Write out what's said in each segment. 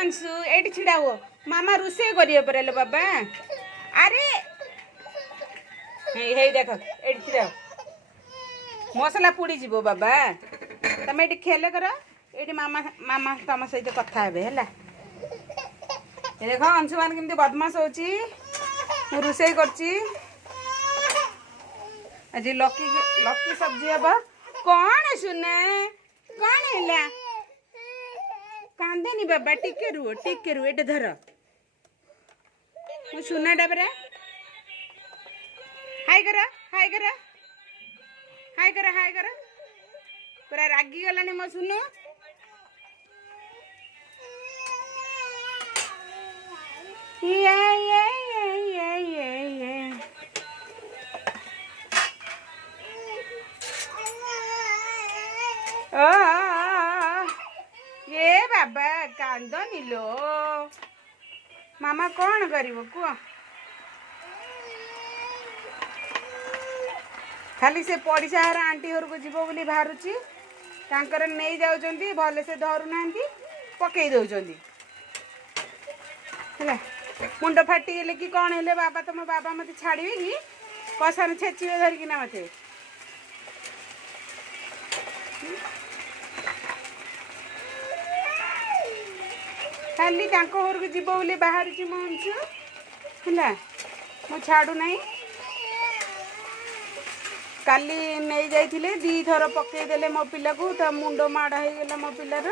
Anshu eighty छिड़ा हो मामा रुसे करिए परेलो बाबा अरे हे देख एटी छिड़ा मसला पुड़ी जीवो बाबा तमे एटी खेल कर एटी मामा मामा तुम सहित कथा हेबे हैला देख अंशु मान केमती बदमाश होची मु रुसे करची आज लकी लकी सब्जी हबा कौन सुने कौन हैला कांदेनी बाबा टिके रुओ एटे धर मु सुना डबरा हाय कर हाय कर हाय कर हाय कर पूरा रागी गलानी मो सुनो ये बाबा कांदनी लो मामा कौन करिवो कुह खाली से पड़िशा आंटी घर को जीव बोली बाहरुची तांकर नहीं जाउचंती भले से धरु नांती पकई दउचंती हैला मुंड फाटी गेले कि कौन हेले बाबा तुम बाबा मते छाड़िबे कि कसन छेचिबे धरिकी ना मते खाली तांको घर को जीव बोली बाहरुची मंचु हैला मो छाड़ू नहीं काली नहीं जाइथिले दी थर पकई देले मो पिला को त मुंडो माड़ हो गेला मो पिलार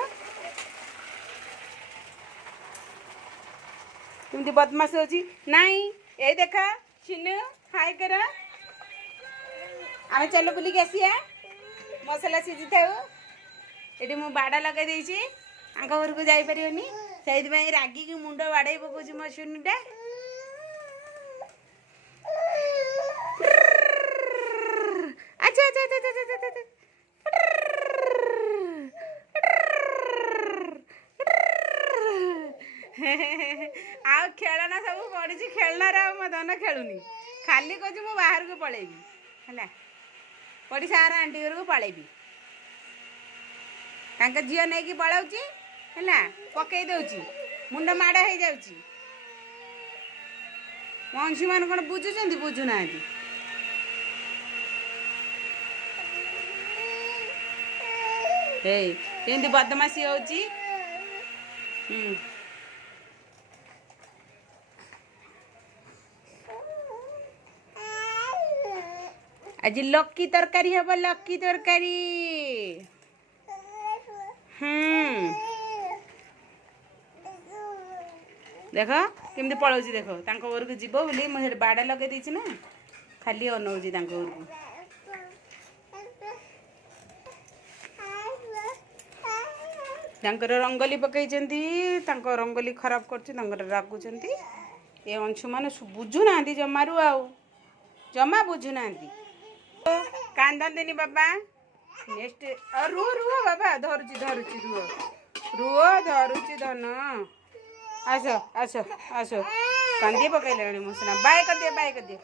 तुमती बदमाश होची नहीं ए देखा छिनु हाय कर आमे चलो बुली के आसिया मसला सिझी थाउ एटी मु बाड़ा लगा देइची आंका घर को जाई परियोनी सेइद भाई रागी की मुंडो बाड़ाई पकोची मो सुनीटा अच्छा अच्छा अच्छा अच्छा आ खेलना सब पड़ी खेलना मो धन खेलुनी खाली कह मु बाहर को पलैबी है पड़ी सारा आंटी घर को पलैबी तांका झील नहीं कि पलाऊची है पकई दउची मुंड माड़ हो जाउची अंशु मान कौन बुझुचंती बुझुना केमती बदमाशी होची आज लक्की तरकारी हम लक्की तरकारी देख केमती पलाऊची देख तांको घर को जीव बोली मुझे बाड़ा लगे देछि ना खाली अनौची तांको घर को तांकर रंगोली पकईचंती तांको रंगोली खराब करछि तांकर रागुचंती ए अंशु माने बुझु नांती जमारू आउ जमा बुझु नांती कांदंतीनी बाबा नेक्स्ट रुह रुह बाबा धरुची धरुची रुह रुह धरुची धन आस आस आस कांदी पकईले मसला बाय कर दियो